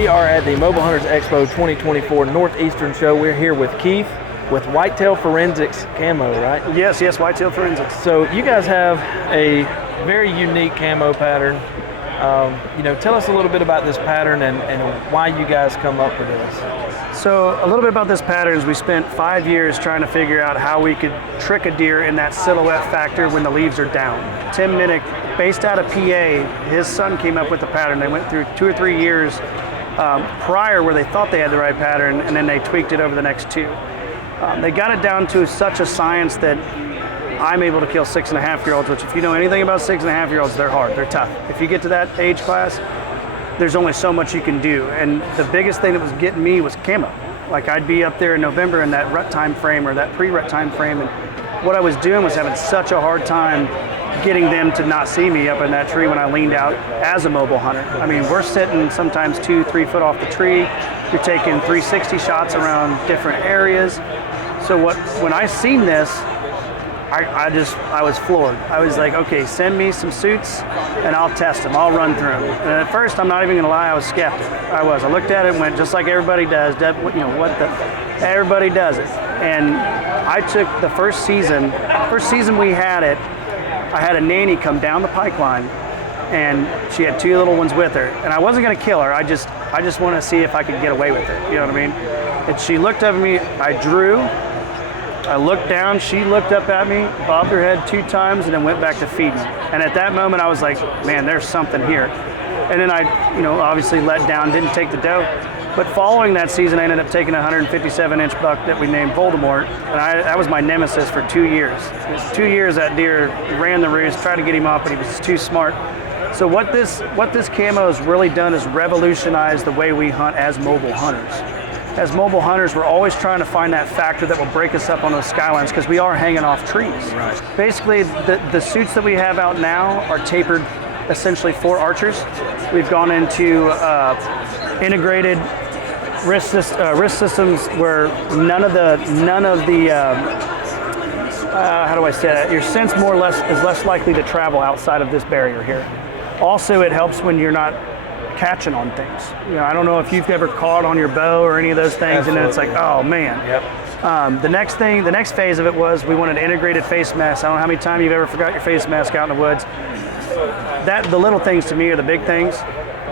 We are at the Mobile Hunters EXPO 2024 Northeastern show. We're here with Keith with Whitetail Forensics Camo, right? Yes, Whitetail Forensics. So you guys have a very unique camo pattern. Tell us a little bit about this pattern and why you guys come up with this. So a little bit about this pattern is we spent 5 years trying to figure out how we could trick a deer in that silhouette factor when the leaves are down. Tim Minnick, based out of PA, his son came up with the pattern. They went through 2 or 3 years prior where they thought they had the right pattern, and then they tweaked it over the next 2. They got it down to such a science that I'm able to kill 6.5-year-olds, which if you know anything about 6.5-year-olds, they're hard, they're tough. If you get to that age class, there's only so much you can do. And the biggest thing that was getting me was camo. Like I'd be up there in November in that rut time frame or that pre-rut time frame, and what I was doing was having such a hard time getting them to not see me up in that tree when I leaned out as a mobile hunter. I mean, we're sitting sometimes 2-3 foot off the tree. You're taking 360 shots around different areas. So when I seen this, I was floored. I was like, okay, send me some suits and I'll test them. I'll run through them. And at first, I'm not even gonna lie, I was skeptic. I looked at it and went, just like everybody does, everybody does it. And I took the first season we had it, I had a nanny come down the pipeline and she had 2 little ones with her. And I wasn't gonna kill her, I just wanted to see if I could get away with it, you know what I mean? And she looked up at me, I drew, I looked down, she looked up at me, bobbed her head 2 times, and then went back to feeding. And at that moment, I was like, man, there's something here. And then I, obviously let down, didn't take the doe. But following that season, I ended up taking a 157-inch buck that we named Voldemort, and that was my nemesis for 2 years. It was 2 years that deer ran the roost, tried to get him off, but he was too smart. So what this camo has really done is revolutionize the way we hunt as mobile hunters. As mobile hunters, we're always trying to find that factor that will break us up on those skylines because we are hanging off trees. Right. Basically, the suits that we have out now are tapered essentially for archers. We've gone into integrated wrist systems where none of the how do I say that? Your sense more or less is less likely to travel outside of this barrier here. Also, it helps when you're not catching on things. I don't know if you've ever caught on your bow or any of those things. Absolutely. And then it's like, oh man. Yep. The next phase of it was we wanted an integrated face mask. I don't know how many times you've ever forgot your face mask out in the woods. The little things to me are the big things.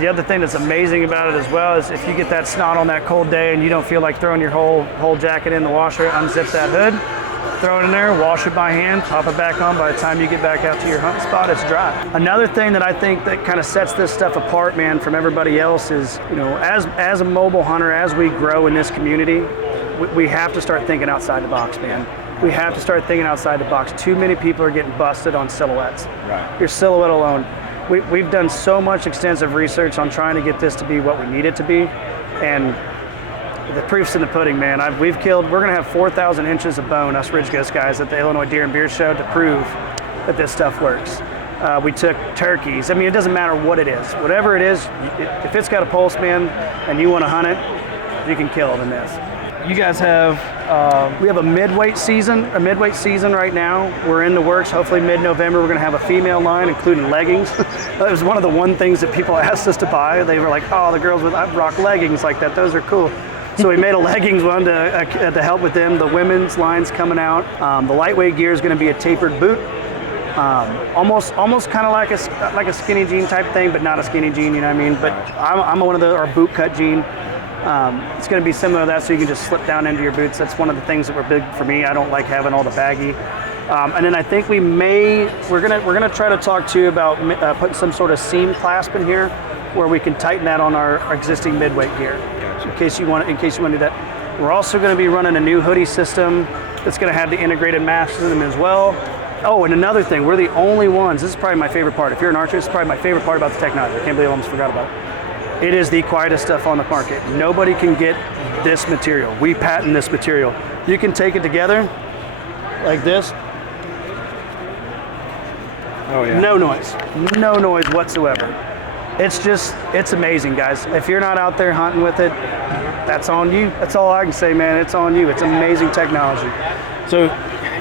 The other thing that's amazing about it as well is if you get that snot on that cold day and you don't feel like throwing your whole jacket in the washer, unzip that hood, throw it in there, wash it by hand, pop it back on. By the time you get back out to your hunting spot, it's dry. Another thing that I think that kind of sets this stuff apart, man, from everybody else is, as a mobile hunter, as we grow in this community, we have to start thinking outside the box, man. We have to start thinking outside the box. Too many people are getting busted on silhouettes. Right. Your silhouette alone. We've done so much extensive research on trying to get this to be what we need it to be, and the proof's in the pudding, man. We're gonna have 4,000 inches of bone, us Ridge Ghost guys, at the Illinois Deer and Beer Show to prove that this stuff works. We took turkeys. I mean, it doesn't matter what it is. Whatever it is, if it's got a pulse, man, and you wanna hunt it, you can kill it in this. You guys have... we have a midweight season right now. We're in the works. Hopefully mid-November, we're gonna have a female line, including leggings. That was one of the one things that people asked us to buy. They were like, oh, the girls with rock leggings like that, those are cool. So we made a leggings one to help with them. The women's line's coming out. The lightweight gear is going to be a tapered boot, almost kind of like a skinny jean type thing, but not a skinny jean. You know what I mean? But I'm one of our boot cut jean. It's going to be similar to that, so you can just slip down into your boots. That's one of the things that were big for me. I don't like having all the baggy. And then I think we're gonna try to talk to you about putting some sort of seam clasp in here, where we can tighten that on our existing midweight gear. In case you want to do that. We're also going to be running a new hoodie system that's going to have the integrated mask in them as well. Oh, and another thing, we're the only ones, this is probably my favorite part. If you're an archer, this is probably my favorite part about the technology. I can't believe I almost forgot about it. It is the quietest stuff on the market. Nobody can get this material. We patent this material. You can take it together like this. Oh yeah. No noise whatsoever. It's amazing, guys. If you're not out there hunting with it, that's on you. That's all I can say, man. It's on you. It's amazing technology. So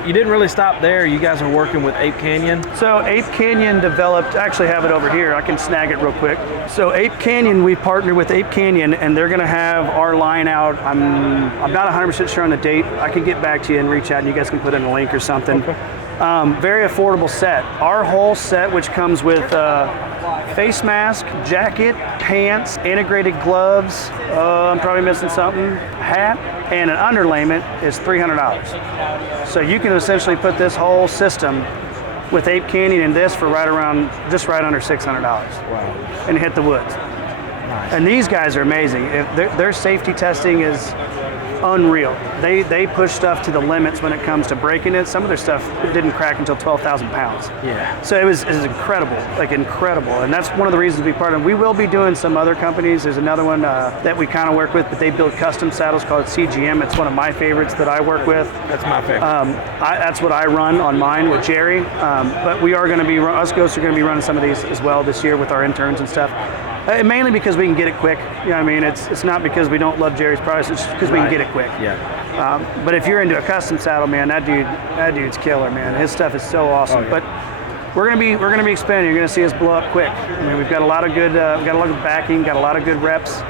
you didn't really stop there. You guys are working with Ape Canyon. So Ape Canyon developed, I actually have it over here. I can snag it real quick. So Ape Canyon, we partnered with Ape Canyon, and they're going to have our line out. I'm not 100% sure on the date. I can get back to you and reach out, and you guys can put in a link or something. Okay. Very affordable set. Our whole set, which comes with face mask, jacket, pants, integrated gloves, I'm probably missing something, hat, and an underlayment is $300. So you can essentially put this whole system with Ape Canyon and this for just right under $600. Wow. And hit the woods. Nice. And these guys are amazing. Their safety testing is unreal. They push stuff to the limits when it comes to breaking it. Some of their stuff didn't crack until 12,000 pounds. Yeah. So it was incredible, like incredible. And that's one of the reasons we partnered. We will be doing some other companies. There's another one that we kind of work with, but they build custom saddles called CGM. It's one of my favorites that I work with. That's my favorite. That's what I run on mine with Jerry. But we are going to be, us ghosts are going to be running some of these as well this year with our interns and stuff. Mainly because we can get it quick. You know what I mean? It's not because we don't love Jerry's price, it's just because we can get it quick. Yeah. But if you're into a custom saddle, man, that dude's killer, man. His stuff is so awesome. Oh, yeah. But we're gonna be expanding. You're gonna see us blow up quick. I mean, we've got a lot of good, backing, got a lot of good reps.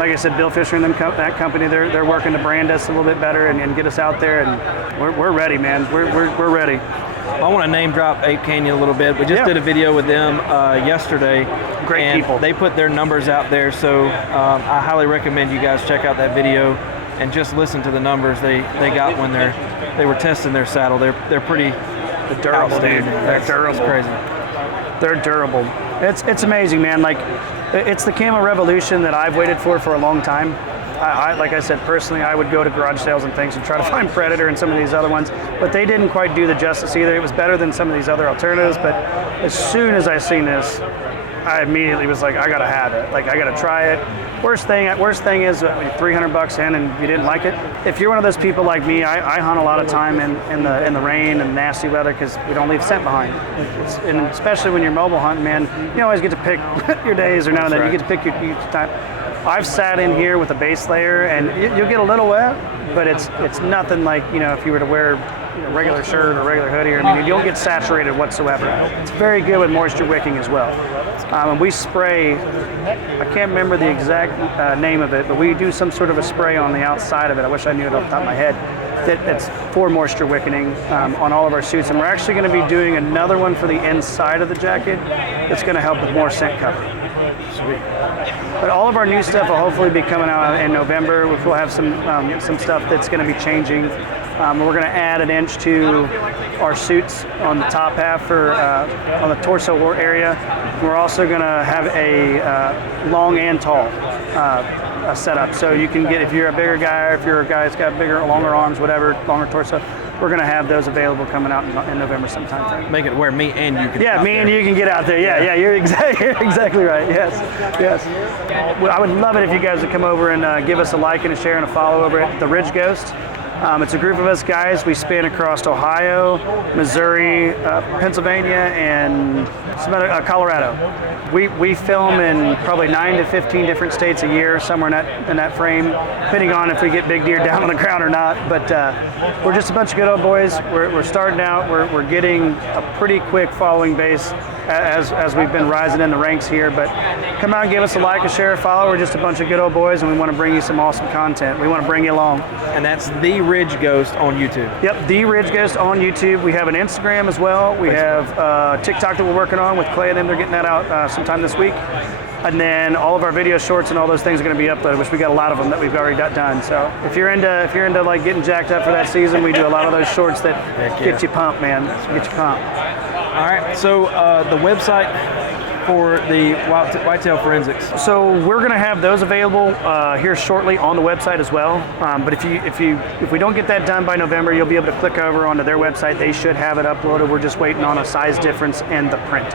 Like I said, Bill Fisher and that company, they're working to brand us a little bit better and get us out there, and we're ready, man. We're ready. I want to name drop Ape Canyon a little bit. We just did a video with them yesterday. Great and people. They put their numbers out there, so I highly recommend you guys check out that video and just listen to the numbers they got when they were testing their saddle. They're pretty Durable, dude. outstanding. They're durable. That's crazy. They're durable. It's amazing, man. Like, it's the camo revolution that I've waited for a long time. Like I said, personally, I would go to garage sales and things and try to find Predator and some of these other ones, but they didn't quite do the justice either. It was better than some of these other alternatives, but as soon as I seen this, I immediately was like, I gotta have it. Like, I gotta try it. Worst thing is $300 in and you didn't like it. If you're one of those people like me, I hunt a lot of time in the rain and nasty weather because we don't leave scent behind. And especially when you're mobile hunting, man, you always get to pick your days, or now and then you get to pick your time. I've sat in here with a base layer, and you'll get a little wet, but it's nothing like, if you were to wear a regular shirt or regular hoodie, I mean, you don't get saturated whatsoever. It's very good with moisture wicking as well. And we spray, I can't remember the exact name of it, but we do some sort of a spray on the outside of it. I wish I knew it off the top of my head. That's for moisture wicking on all of our suits. And we're actually going to be doing another one for the inside of the jacket that's going to help with more scent cover. Sweet. But all of our new stuff will hopefully be coming out in November. We'll have some stuff that's going to be changing. We're going to add an inch to our suits on the top half on the torso area. We're also going to have a long and tall setup. So you can get, if you're a bigger guy, or if you're a guy that's got longer arms, whatever, longer torso, we're going to have those available coming out in November sometime. Make it where me and you can. Yeah, me and you can get out there. Yeah, you're exactly right. Yes. Well, I would love it if you guys would come over and give us a like and a share and a follow over at the Ridge Ghost. It's a group of us guys. We span across Ohio, Missouri, Pennsylvania, and Colorado. We film in probably 9 to 15 different states a year, somewhere in that frame, depending on if we get big deer down on the ground or not. But we're just a bunch of good old boys. We're starting out. We're getting a pretty quick following base as we've been rising in the ranks here. But come out and give us a like, a share, a follow. We're just a bunch of good old boys, and we want to bring you some awesome content. We want to bring you along. And that's The Ridge Ghost on YouTube. Yep, The Ridge Ghost on YouTube. We have an Instagram as well. We have TikTok that we're working on with Clay and them. They're getting that out sometime this week. And then all of our video shorts and all those things are going to be uploaded, which we got a lot of them that we've already got done. So if you're into like getting jacked up for that season, we do a lot of those shorts that get you pumped, man. Get you pumped. All right, so the website for the Whitetail Forensics. So we're going to have those available here shortly on the website as well. But if we don't get that done by November, you'll be able to click over onto their website. They should have it uploaded. We're just waiting on a size difference in the print.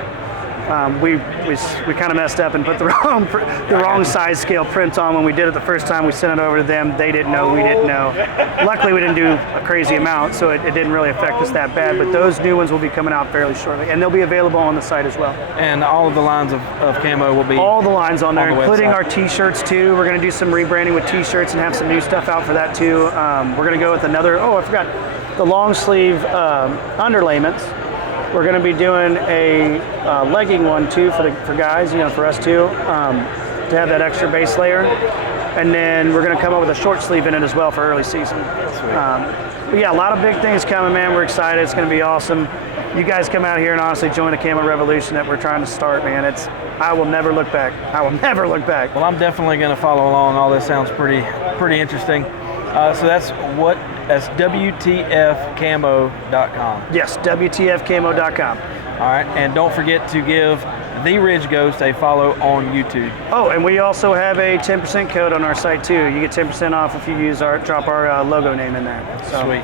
We kind of messed up and put the wrong size scale print on when we did it the first time. We sent it over to them. They didn't know. We didn't know. Luckily, we didn't do a crazy amount, so it didn't really affect us that bad. But those new ones will be coming out fairly shortly, and they'll be available on the site as well. And all of the lines of camo will be all the lines on there, including website. Our T-shirts too. We're going to do some rebranding with T-shirts and have some new stuff out for that too. We're going to go with another. Oh, I forgot. the long sleeve underlayments. We're going to be doing a legging one too for guys, for us too, to have that extra base layer. And then we're going to come up with a short sleeve in it as well for early season. But yeah, a lot of big things coming, man. We're excited. It's going to be awesome. You guys come out here and honestly join the camo revolution that we're trying to start, man. I will never look back. I will never look back. Well, I'm definitely going to follow along. All this sounds pretty interesting. So that's WTFcamo.com. Yes, WTFcamo.com. All right, and don't forget to give The Ridge Ghost a follow on YouTube. Oh, and we also have a 10% code on our site too. You get 10% off if you drop our logo name in there. So Sweet.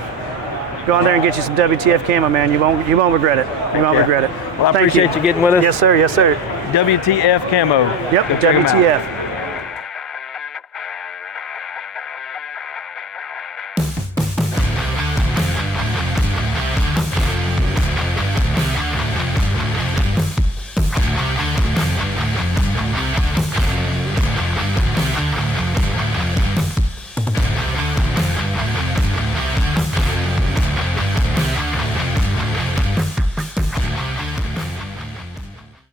Go on there and get you some WTF camo, man. You won't regret it. You won't regret it. Well, I appreciate you getting with us. Yes, sir. Yes, sir. WTF Camo. Yep, WTF.